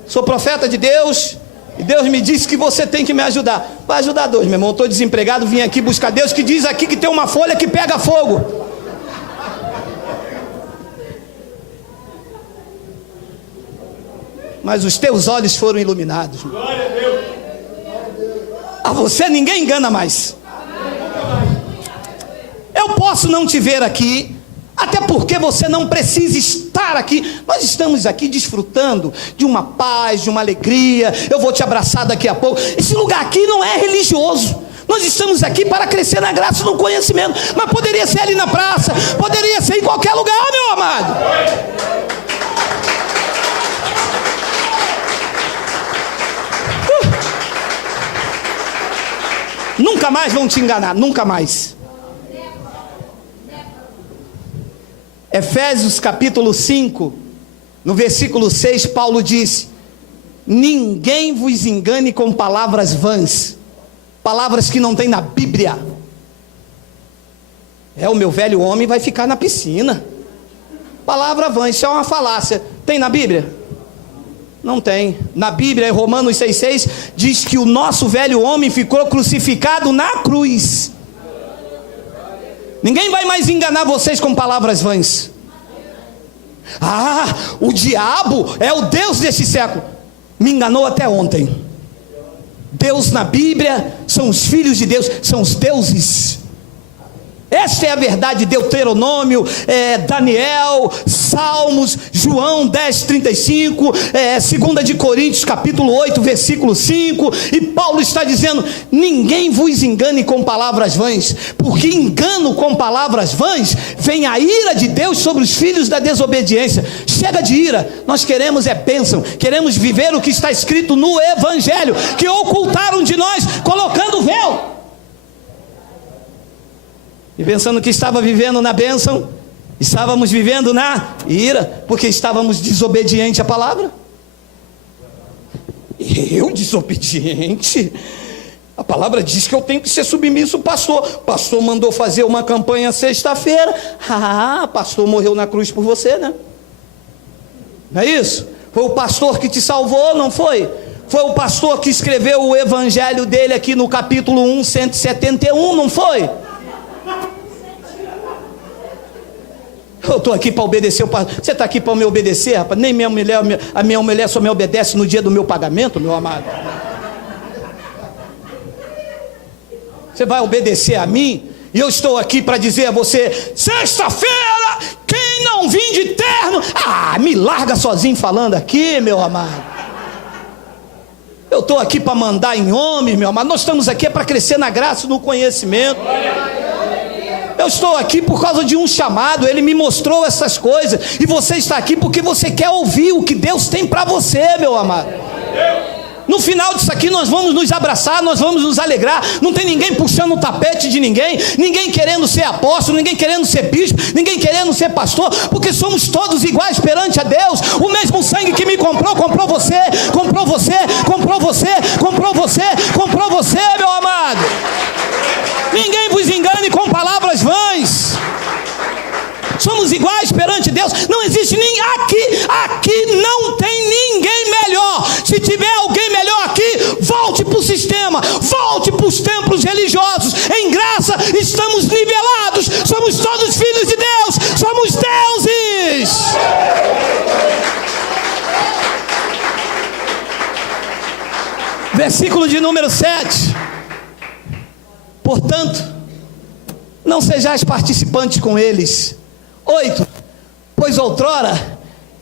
Sou profeta de Deus, e Deus me disse que você tem que me ajudar. Vai ajudar Deus, meu irmão, eu estou desempregado, vim aqui buscar Deus, que diz aqui que tem uma folha que pega fogo. Mas os teus olhos foram iluminados. Glória a Deus. A você ninguém engana mais. Eu posso não te ver aqui, até porque você não precisa estar aqui. Nós estamos aqui desfrutando de uma paz, de uma alegria. Eu vou te abraçar daqui a pouco. Esse lugar aqui não é religioso. Nós estamos aqui para crescer na graça e no conhecimento. Mas poderia ser ali na praça, poderia ser em qualquer lugar, meu amado. Nunca mais vão te enganar, nunca mais. Efésios capítulo 5, no versículo 6, Paulo diz: ninguém vos engane com palavras vãs, palavras que não tem na Bíblia. O meu velho homem vai ficar na piscina. Palavra vã, isso é uma falácia. Tem na Bíblia? Não tem. Na Bíblia, em Romanos 6,6, diz que o nosso velho homem ficou crucificado na cruz. Ninguém vai mais enganar vocês com palavras vãs. Ah, o diabo é o Deus deste século. Me enganou até ontem. Deus na Bíblia são os filhos de Deus, são os deuses. Esta é a verdade. Deuteronômio, Daniel, Salmos, João 10:35, 2 de Coríntios capítulo 8, versículo 5. E Paulo está dizendo: ninguém vos engane com palavras vãs, porque engano com palavras vãs vem a ira de Deus sobre os filhos da desobediência. Chega de ira, nós queremos bênção, queremos viver o que está escrito no Evangelho, que ocultaram de nós colocando o véu. E pensando que estava vivendo na bênção, estávamos vivendo na ira, porque estávamos desobedientes à palavra. Eu desobediente? A palavra diz que eu tenho que ser submisso ao pastor. O pastor mandou fazer uma campanha sexta-feira. Ah, pastor morreu na cruz por você, né? Não é isso? Foi o pastor que te salvou, não foi? Foi o pastor que escreveu o evangelho dele aqui no capítulo 1, 171, não foi? Eu estou aqui para obedecer o pastor. Você está aqui para me obedecer, rapaz? Nem a minha mulher só me obedece no dia do meu pagamento, meu amado. Você vai obedecer a mim? E eu estou aqui para dizer a você: sexta-feira, quem não vir de terno, me larga sozinho falando aqui, meu amado. Eu estou aqui para mandar em homens, meu amado. Nós estamos aqui para crescer na graça e no conhecimento. Eu estou aqui por causa de um chamado. Ele me mostrou essas coisas. E você está aqui porque você quer ouvir o que Deus tem para você, meu amado. No final disso aqui nós vamos nos abraçar, nós vamos nos alegrar. Não tem ninguém puxando o tapete de ninguém, ninguém querendo ser apóstolo, ninguém querendo ser bispo, ninguém querendo ser pastor, porque somos todos iguais perante a Deus. O mesmo sangue que me comprou, comprou você, comprou você, comprou você, comprou você, comprou você, meu amado. Ninguém vos engane com palavras vãs. Somos iguais perante Deus. Não existe ninguém aqui não tem ninguém melhor. Se tiver alguém melhor aqui, volte para o sistema, volte para os templos religiosos. Em graça estamos nivelados. Somos todos filhos de Deus. Somos Versículo de número 7. Portanto, não sejais participantes com eles. 8. Pois outrora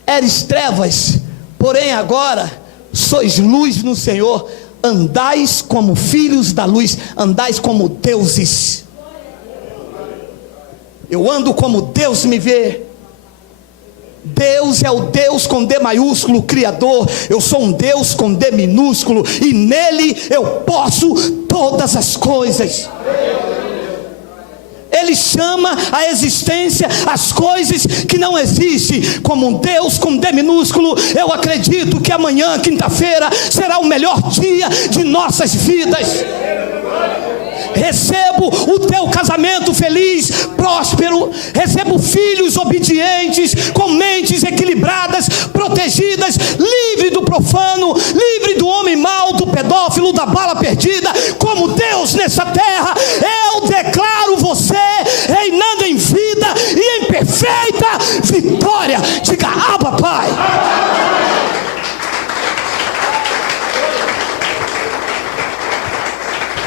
eres trevas, porém agora sois luz no Senhor. Andais como filhos da luz, andais como deuses. Eu ando como Deus me vê. Deus é o Deus com D maiúsculo, Criador. Eu sou um Deus com D minúsculo, e nele eu posso todas as coisas. Ele chama a existência as coisas que não existem, como um Deus com D minúsculo. Eu acredito que amanhã, quinta-feira, será o melhor dia de nossas vidas. Recebo o teu casamento feliz, próspero. Recebo filhos obedientes, com mentes equilibradas, protegidas, livre do profano, livre do homem mau, do pedófilo, da bala perdida. Como Deus nessa terra, eu declaro você reinando em vida e em perfeita vitória. Diga: Abba, Pai.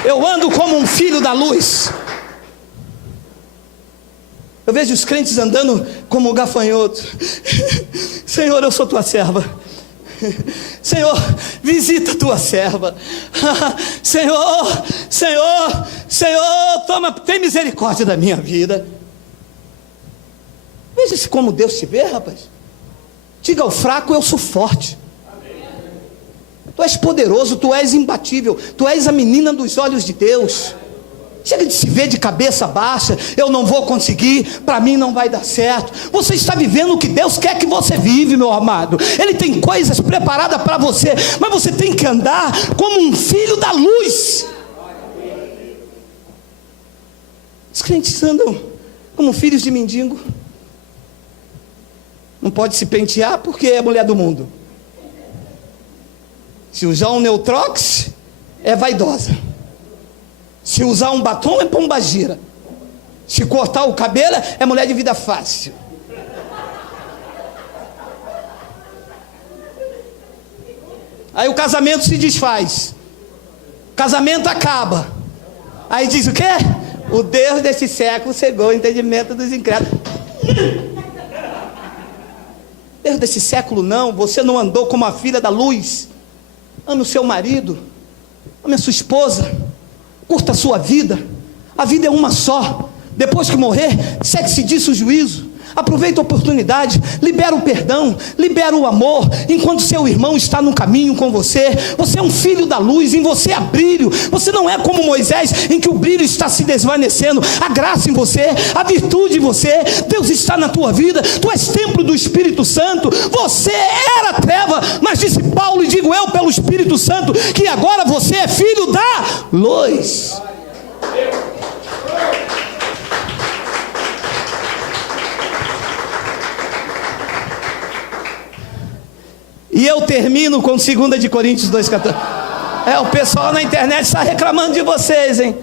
Eu ando como um filho da luz. Eu vejo os crentes andando como gafanhoto. Senhor, eu sou tua serva. Senhor, visita tua serva. Senhor, Senhor, Senhor, tem misericórdia da minha vida. Veja-se como Deus te vê, rapaz. Diga ao fraco: eu sou forte. Tu és poderoso, tu és imbatível, tu és a menina dos olhos de Deus. Chega de se ver de cabeça baixa: eu não vou conseguir, para mim não vai dar certo. Você está vivendo o que Deus quer que você vive, meu amado. Ele tem coisas preparadas para você, mas você tem que andar como um filho da luz. Os crentes andam como filhos de mendigo. Não pode se pentear porque é mulher do mundo. Se usar um Neutrox, é vaidosa. Se usar um batom, é pombagira. Se cortar o cabelo, é mulher de vida fácil. Aí o casamento se desfaz. O casamento acaba. Aí diz o quê? O Deus desse século cegou o entendimento dos incrédulos. Deus desse século não. Você não andou como a filha da luz. Ame o seu marido, ame a sua esposa, curta a sua vida. A vida é uma só. Depois que morrer, segue-se disso o juízo. Aproveita a oportunidade, libera o perdão, libera o amor, enquanto seu irmão está no caminho com você. Você é um filho da luz, em você há brilho. Você não é como Moisés, em que o brilho está se desvanecendo. A graça em você, a virtude em você, Deus está na tua vida. Tu és templo do Espírito Santo. Você era treva, mas disse Paulo, e digo eu pelo Espírito Santo, que agora você é filho da luz. E eu termino com 2 Coríntios 2,14. O pessoal na internet está reclamando de vocês, hein?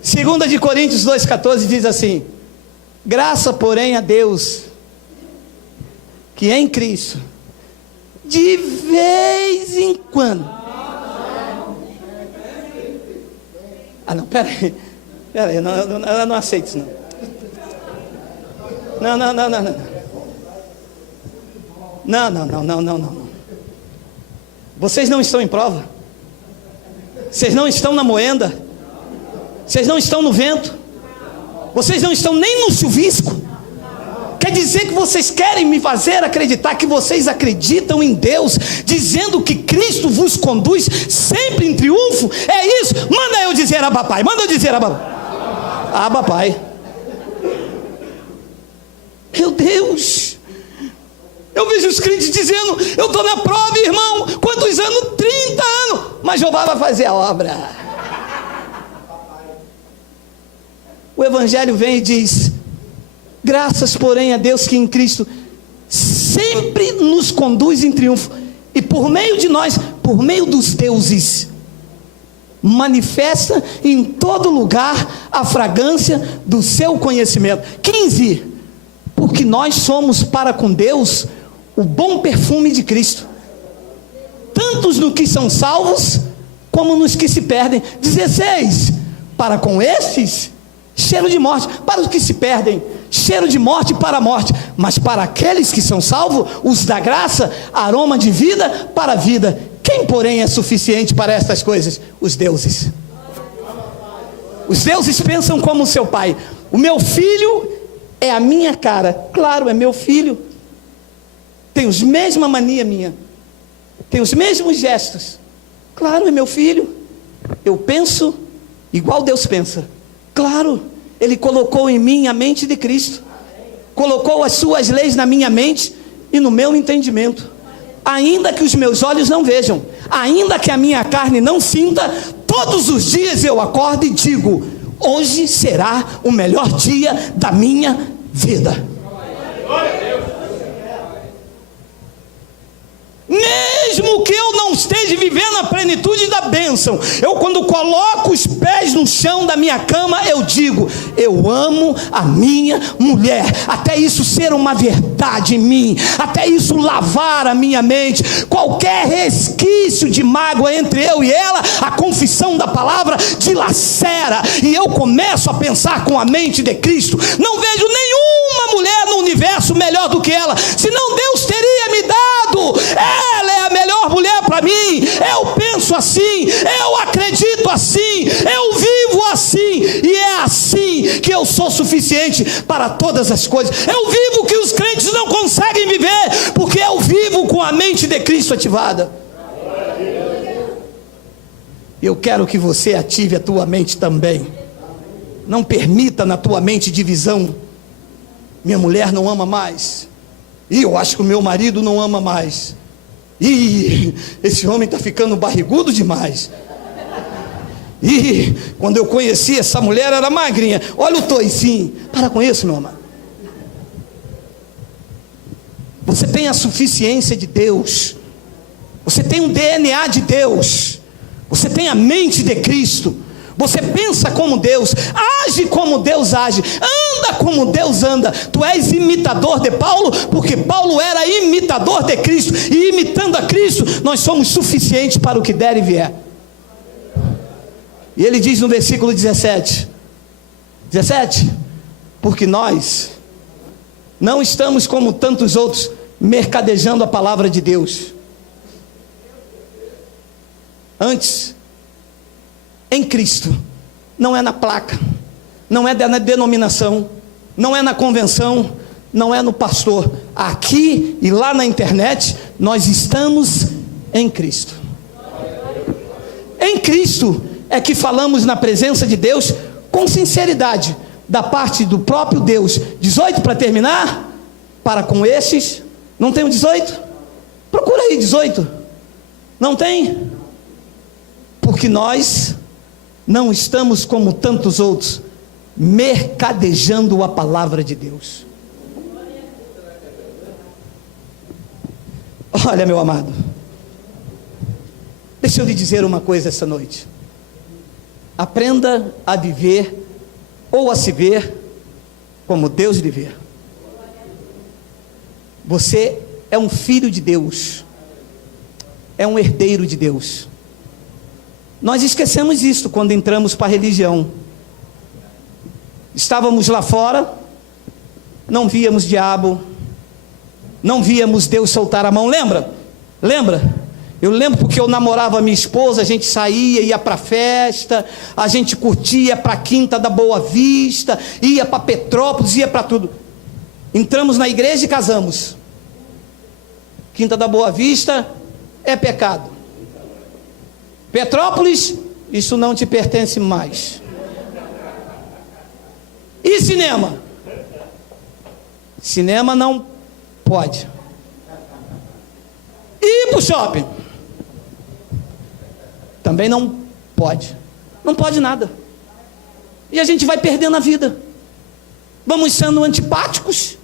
2 Coríntios 2,14 diz assim: graça, porém, a Deus, que em Cristo, de vez em quando. Não, peraí, eu não aceito isso, não. Não. Vocês não estão em prova. Vocês não estão na moenda. Vocês não estão no vento. Vocês não estão nem no chuvisco. Quer dizer que vocês querem me fazer acreditar que vocês acreditam em Deus, dizendo que Cristo vos conduz sempre em triunfo? É isso? Manda eu dizer Abba Pai. Manda eu dizer Abba Pai. Meu Deus. Eu vejo os crentes dizendo: eu estou na prova, irmão. Quantos anos? 30 anos. Mas Jeová vai fazer a obra. O Evangelho vem e diz: graças, porém, a Deus que em Cristo sempre nos conduz em triunfo. E por meio de nós, por meio dos deuses, manifesta em todo lugar a fragrância do seu conhecimento. 15. Porque nós somos para com Deus o bom perfume de Cristo. Tanto tantos nos que são salvos, como nos que se perdem. 16, para com estes, cheiro de morte. Para os que se perdem, cheiro de morte para a morte. Mas para aqueles que são salvos, os da graça, aroma de vida para a vida. Quem, porém, é suficiente para estas coisas? Os deuses. Os deuses pensam como o seu pai. O meu filho é a minha cara. Claro, é meu filho. Tem os mesma mania minha. Tem os mesmos gestos. Claro, é meu filho. Eu penso igual Deus pensa. Claro, Ele colocou em mim a mente de Cristo. Colocou as suas leis na minha mente e no meu entendimento. Ainda que os meus olhos não vejam, ainda que a minha carne não sinta, todos os dias eu acordo e digo: hoje será o melhor dia da minha vida. Mesmo que eu não esteja vivendo a plenitude da bênção, eu, quando coloco os pés no chão da minha cama, eu digo: eu amo a minha mulher, até isso ser uma verdade em mim, até isso lavar a minha mente. Qualquer resquício de mágoa entre eu e ela, a confissão da palavra dilacera, e eu começo a pensar com a mente de Cristo. Não vejo nenhuma mulher no universo melhor do que ela, senão Deus teria me dado. Ela é a melhor mulher para mim. Eu penso assim, eu acredito assim, eu vivo assim, e é assim que eu sou suficiente para todas as coisas. Eu vivo o que os crentes não conseguem viver, porque eu vivo com a mente de Cristo ativada. Eu quero que você ative a tua mente também. Não permita na tua mente divisão. Minha mulher não ama mais, e eu acho que o meu marido não ama mais. E esse homem está ficando barrigudo demais. E quando eu conheci essa mulher, era magrinha. Olha o toicinho. Para com isso, meu amado. Você tem a suficiência de Deus. Você tem o DNA de Deus. Você tem a mente de Cristo. Você pensa como Deus, age como Deus age, anda como Deus anda. Tu és imitador de Paulo, porque Paulo era imitador de Cristo, e imitando a Cristo, nós somos suficientes para o que der e vier. E ele diz no versículo 17, porque nós não estamos como tantos outros, mercadejando a palavra de Deus. Antes, em Cristo, não é na placa, não é na denominação, não é na convenção, não é no pastor. Aqui e lá na internet, nós estamos em Cristo. Em Cristo é que falamos na presença de Deus com sinceridade, da parte do próprio Deus. 18 para terminar, para com estes. Não tem o 18? Procura aí 18. Não tem? Porque nós não estamos como tantos outros, mercadejando a palavra de Deus. Olha, meu amado, deixa eu lhe dizer uma coisa essa noite. Aprenda a viver, ou a se ver, como Deus lhe vê. Você é um filho de Deus, é um herdeiro de Deus. Nós esquecemos isso quando entramos para a religião. Estávamos lá fora, não víamos diabo, não víamos Deus soltar a mão. Lembra? Eu lembro porque eu namorava minha esposa, a gente saía, ia para festa, a gente curtia para a Quinta da Boa Vista, ia para Petrópolis, ia para tudo. Entramos na igreja e casamos. Quinta da Boa Vista é pecado. Petrópolis, isso não te pertence mais. E cinema? Cinema não pode. E ir para o shopping? Também não pode. Não pode nada. E a gente vai perdendo a vida. Vamos sendo antipáticos.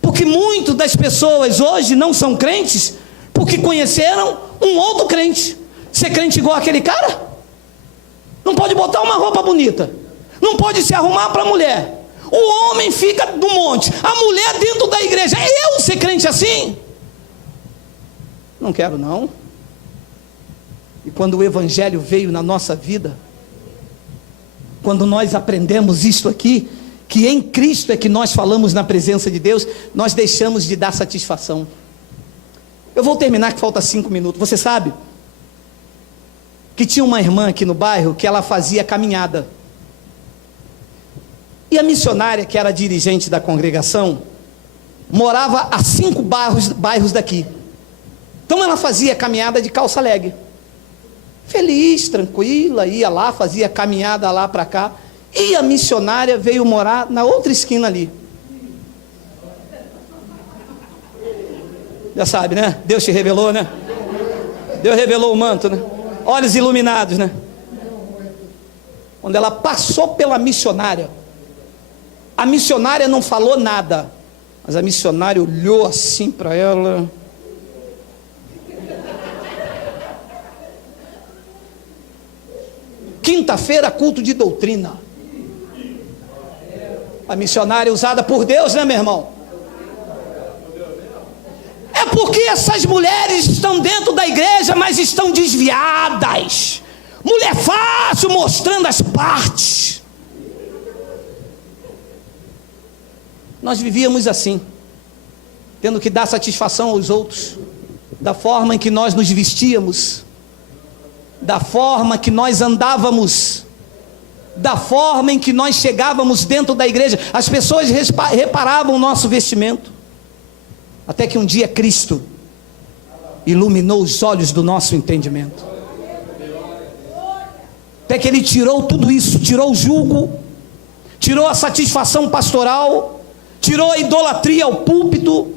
Porque muitas das pessoas hoje não são crentes, porque conheceram um outro crente. Ser crente igual aquele cara? Não pode botar uma roupa bonita, não pode se arrumar para a mulher. O homem fica do monte, a mulher dentro da igreja. Eu ser crente assim? Não quero não. E quando o Evangelho veio na nossa vida, quando nós aprendemos isto aqui, que em Cristo é que nós falamos na presença de Deus, nós deixamos de dar satisfação. Eu vou terminar, que falta 5 minutos. Você sabe que tinha uma irmã aqui no bairro que ela fazia caminhada. E a missionária, que era dirigente da congregação, morava a 5 bairros daqui. Então ela fazia caminhada de calça leg. Feliz, tranquila, ia lá, fazia caminhada lá para cá. E a missionária veio morar na outra esquina ali. Já sabe, né? Deus te revelou, né? Deus revelou o manto, né? Olhos iluminados, né? Quando ela passou pela missionária, a missionária não falou nada, mas a missionária olhou assim para ela. Quinta-feira, culto de doutrina. A missionária usada por Deus, né, meu irmão? É porque essas mulheres estão dentro da igreja, mas estão desviadas. Mulher fácil, mostrando as partes. Nós vivíamos assim, tendo que dar satisfação aos outros, da forma em que nós nos vestíamos, da forma que nós andávamos, da forma em que nós chegávamos dentro da igreja. As pessoas reparavam o nosso vestimento, até que um dia Cristo iluminou os olhos do nosso entendimento, até que Ele tirou tudo isso, tirou o jugo, tirou a satisfação pastoral, tirou a idolatria ao púlpito,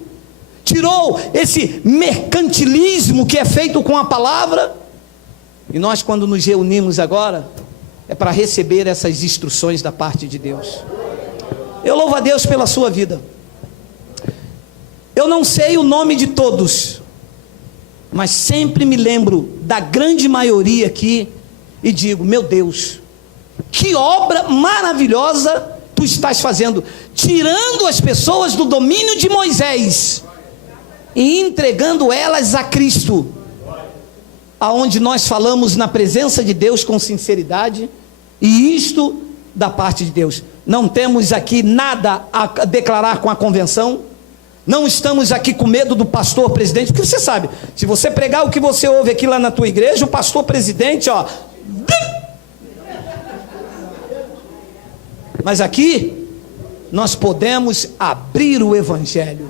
tirou esse mercantilismo que é feito com a palavra. E nós, quando nos reunimos agora, é para receber essas instruções da parte de Deus. Eu louvo a Deus pela sua vida. Eu não sei o nome de todos, mas sempre me lembro da grande maioria aqui e digo: meu Deus, que obra maravilhosa tu estás fazendo, tirando as pessoas do domínio de Moisés e entregando elas a Cristo, aonde nós falamos na presença de Deus com sinceridade, e isto da parte de Deus. Não temos aqui nada a declarar com a convenção, não estamos aqui com medo do pastor presidente, porque você sabe, se você pregar o que você ouve aqui lá na tua igreja, o pastor presidente, ó, mas aqui nós podemos abrir o evangelho,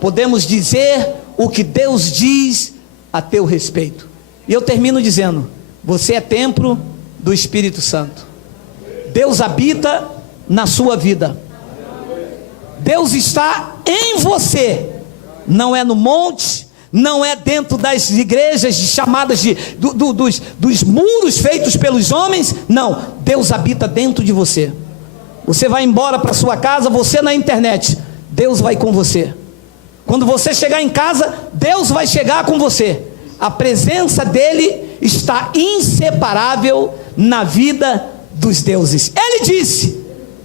podemos dizer o que Deus diz a teu respeito. E eu termino dizendo: você é templo do Espírito Santo. Deus habita na sua vida. Deus está em você. Não é no monte, não é dentro das igrejas chamadas dos muros feitos pelos homens. Não, Deus habita dentro de você. Você vai embora para sua casa, você na internet, Deus vai com você. Quando você chegar em casa, Deus vai chegar com você. A presença dele está inseparável na vida dos deuses. Ele disse: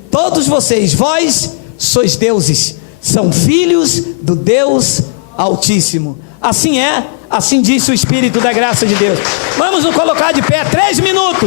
todos vocês, vós sois deuses, são filhos do Deus Altíssimo. Assim é, assim disse o Espírito da graça de Deus. Vamos nos colocar de pé, 3 minutos.